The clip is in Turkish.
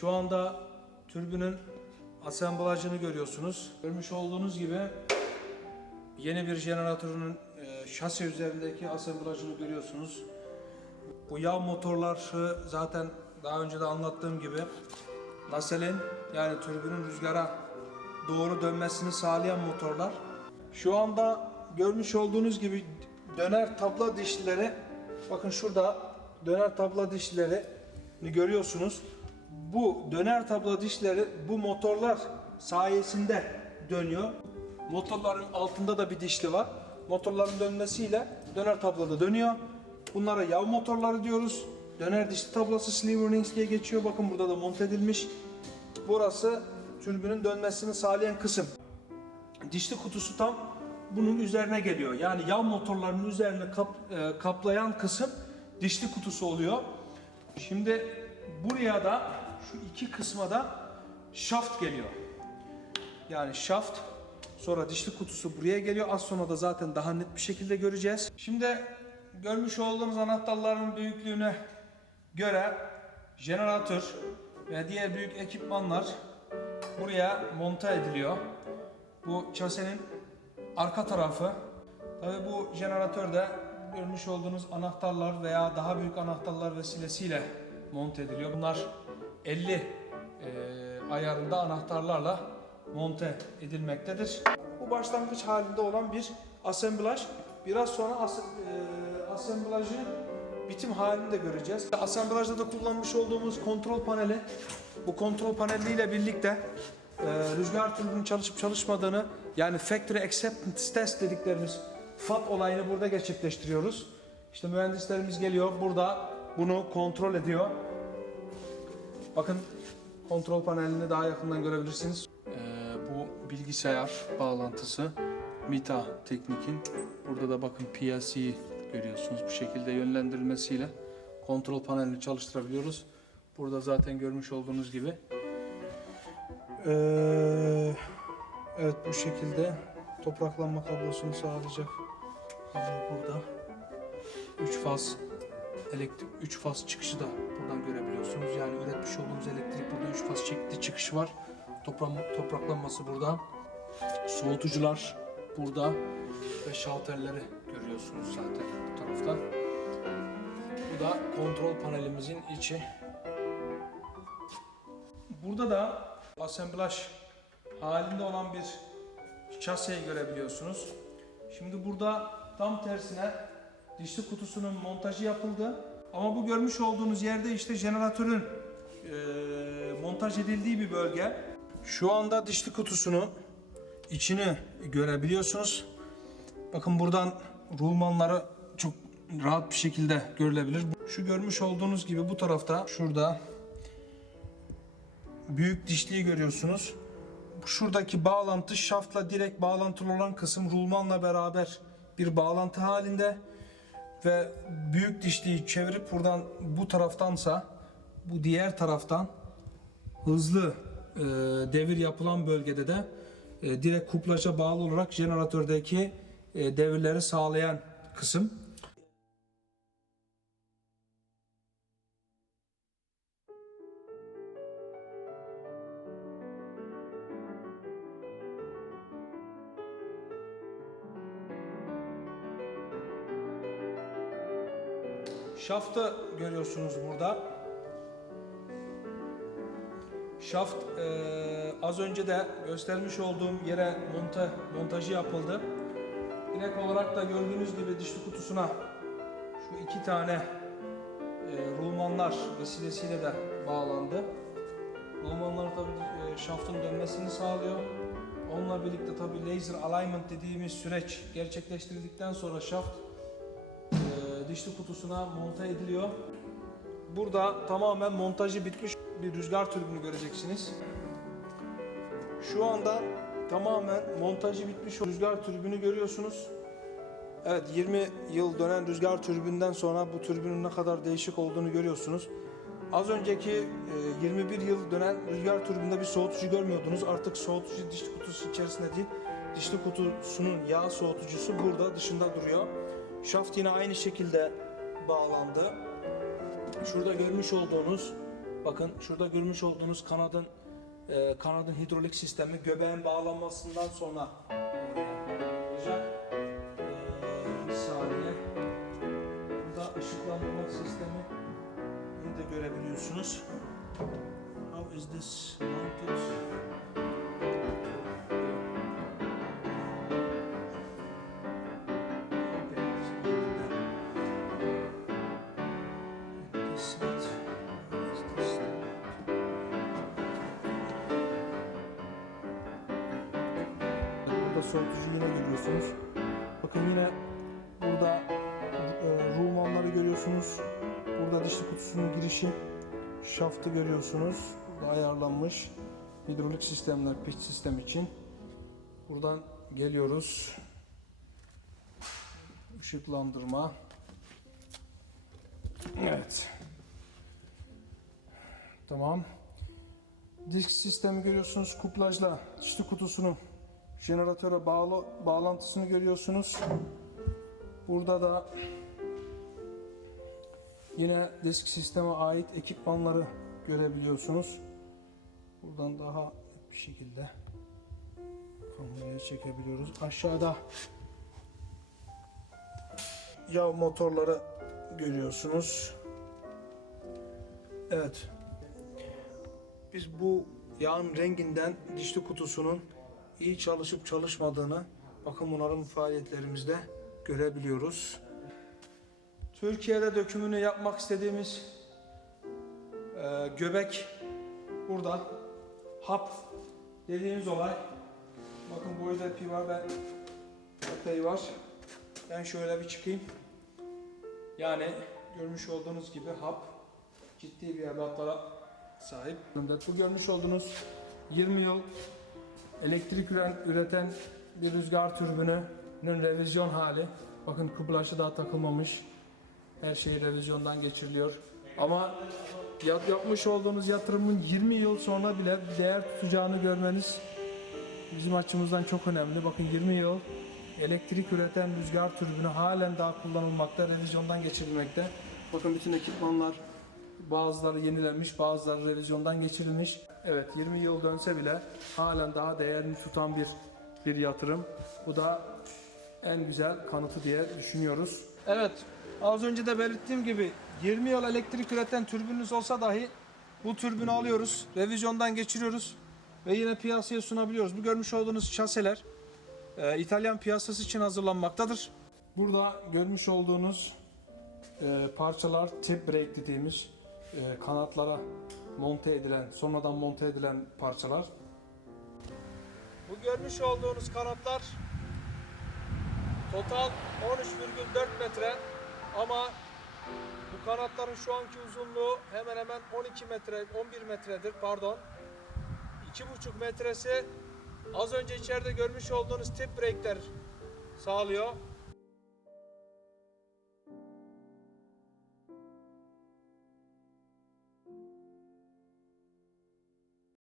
Şu anda türbünün asemblajını görüyorsunuz. Görmüş olduğunuz gibi yeni bir jeneratörün e, şasi üzerindeki asemblajını görüyorsunuz. Bu yağ motorları zaten daha önce de anlattığım gibi naselin yani türbünün rüzgara doğru dönmesini sağlayan motorlar. Şu anda görmüş olduğunuz gibi döner tabla dişlileri bakın şurada döner tabla dişlileri görüyorsunuz. Bu döner tabla dişleri bu motorlar sayesinde dönüyor. Motorların altında da bir dişli var. Motorların dönmesiyle döner tablada dönüyor. Bunlara yav motorları diyoruz. Döner dişli tablası sleeve rings diye geçiyor. Bakın burada da monte edilmiş. Burası türbünün dönmesini sağlayan kısım. Dişli kutusu tam bunun üzerine geliyor. Yani yav motorlarının üzerine kap- e, kaplayan kısım dişli kutusu oluyor. Şimdi buraya da şu iki kısma da şaft geliyor. Yani şaft sonra dişli kutusu buraya geliyor. Az sonra da zaten daha net bir şekilde göreceğiz. Şimdi görmüş olduğunuz anahtarların büyüklüğüne göre jeneratör ve diğer büyük ekipmanlar buraya monte ediliyor. Bu çasenin arka tarafı. Tabi bu jeneratörde görmüş olduğunuz anahtarlar veya daha büyük anahtarlar vesilesiyle monte ediliyor. Bunlar 50 e, ayarında anahtarlarla monte edilmektedir. Bu başlangıç halinde olan bir asemblaj. Biraz sonra as, e, asemblajı bitim halini de göreceğiz. Asemblajda da kullanmış olduğumuz kontrol paneli. Bu kontrol paneliyle birlikte e, rüzgar türbünün çalışıp çalışmadığını yani Factory Acceptance Test dediklerimiz FAT olayını burada gerçekleştiriyoruz. İşte mühendislerimiz geliyor burada bunu kontrol ediyor. Bakın kontrol panelini daha yakından görebilirsiniz. Ee, bu bilgisayar bağlantısı Mita Teknik'in burada da bakın PLC'yi görüyorsunuz bu şekilde yönlendirilmesiyle kontrol panelini çalıştırabiliyoruz. Burada zaten görmüş olduğunuz gibi. Ee, evet bu şekilde topraklanma kablosunu sağlayacak. burada. 3 faz elektrik 3 faz çıkışı da buradan görebiliyorsunuz. Yani üretmiş olduğumuz elektrik burada 3 faz çekti çıkışı var. Toprak, topraklanması burada. Soğutucular burada ve şalterleri görüyorsunuz zaten bu tarafta. Bu da kontrol panelimizin içi. Burada da asemblaj halinde olan bir şaseyi görebiliyorsunuz. Şimdi burada tam tersine dişli kutusunun montajı yapıldı. Ama bu görmüş olduğunuz yerde işte jeneratörün eee, montaj edildiği bir bölge. Şu anda dişli kutusunu içini görebiliyorsunuz. Bakın buradan rulmanları çok rahat bir şekilde görülebilir. Şu görmüş olduğunuz gibi bu tarafta şurada büyük dişliği görüyorsunuz. Şuradaki bağlantı şaftla direkt bağlantılı olan kısım rulmanla beraber bir bağlantı halinde ve büyük dişliği çevirip buradan bu taraftansa bu diğer taraftan hızlı e, devir yapılan bölgede de e, direkt kuplaja bağlı olarak jeneratördeki e, devirleri sağlayan kısım. Şaftı görüyorsunuz burada. Şaft eee, az önce de göstermiş olduğum yere monte montajı yapıldı. Direkt olarak da gördüğünüz gibi dişli kutusuna şu iki tane eee, rulmanlar vesilesiyle de bağlandı. Rulmanlar tabi şaftın dönmesini sağlıyor. Onunla birlikte tabi laser alignment dediğimiz süreç gerçekleştirdikten sonra şaft dişli kutusuna monte ediliyor. Burada tamamen montajı bitmiş bir rüzgar türbünü göreceksiniz. Şu anda tamamen montajı bitmiş rüzgar türbünü görüyorsunuz. Evet 20 yıl dönen rüzgar türbünden sonra bu türbünün ne kadar değişik olduğunu görüyorsunuz. Az önceki e, 21 yıl dönen rüzgar türbünde bir soğutucu görmüyordunuz. Artık soğutucu dişli kutusu içerisinde değil, dişli kutusunun yağ soğutucusu burada dışında duruyor. Şaft yine aynı şekilde bağlandı. Şurada görmüş olduğunuz Bakın şurada görmüş olduğunuz kanadın e, kanadın hidrolik sistemi göbeğin bağlanmasından sonra olacak. E, bir saniye. Burada ışıklandırma sistemi bunu da görebiliyorsunuz. How is this mounted? Burada soğutucu yine görüyorsunuz. Bakın yine burada e, rulmanları görüyorsunuz. Burada dişli kutusunun girişi, şaftı görüyorsunuz. Burada ayarlanmış hidrolik sistemler, piç sistem için. Buradan geliyoruz. Işıklandırma. Evet. Tamam. Disk sistemi görüyorsunuz. Kuplajla dişli kutusunu jeneratöre bağlı bağlantısını görüyorsunuz. Burada da yine disk sisteme ait ekipmanları görebiliyorsunuz. Buradan daha bir şekilde kameraya çekebiliyoruz. Aşağıda yağ motorları görüyorsunuz. Evet. Biz bu yağın renginden dişli kutusunun iyi çalışıp çalışmadığını bakım onarım faaliyetlerimizde görebiliyoruz. Türkiye'de dökümünü yapmak istediğimiz e, göbek burada. Hap dediğimiz olay. Bakın boyda ipi var ben epey var. Ben şöyle bir çıkayım. Yani görmüş olduğunuz gibi hap ciddi bir ebatlara sahip. Bu görmüş olduğunuz 20 yıl elektrik üreten bir rüzgar türbününün revizyon hali. Bakın kuplaşı daha takılmamış. Her şey revizyondan geçiriliyor. Ama yap- yapmış olduğunuz yatırımın 20 yıl sonra bile değer tutacağını görmeniz bizim açımızdan çok önemli. Bakın 20 yıl elektrik üreten rüzgar türbünü halen daha kullanılmakta, revizyondan geçirilmekte. Bakın bütün ekipmanlar bazıları yenilenmiş, bazıları revizyondan geçirilmiş. Evet 20 yıl dönse bile halen daha değerini tutan bir bir yatırım. Bu da en güzel kanıtı diye düşünüyoruz. Evet az önce de belirttiğim gibi 20 yıl elektrik üreten türbününüz olsa dahi bu türbünü alıyoruz, revizyondan geçiriyoruz ve yine piyasaya sunabiliyoruz. Bu görmüş olduğunuz şaseler e, İtalyan piyasası için hazırlanmaktadır. Burada görmüş olduğunuz e, parçalar tip brake dediğimiz e, kanatlara monte edilen, sonradan monte edilen parçalar. Bu görmüş olduğunuz kanatlar total 13,4 metre ama bu kanatların şu anki uzunluğu hemen hemen 12 metre, 11 metredir pardon. 2,5 metresi az önce içeride görmüş olduğunuz tip brake'ler sağlıyor.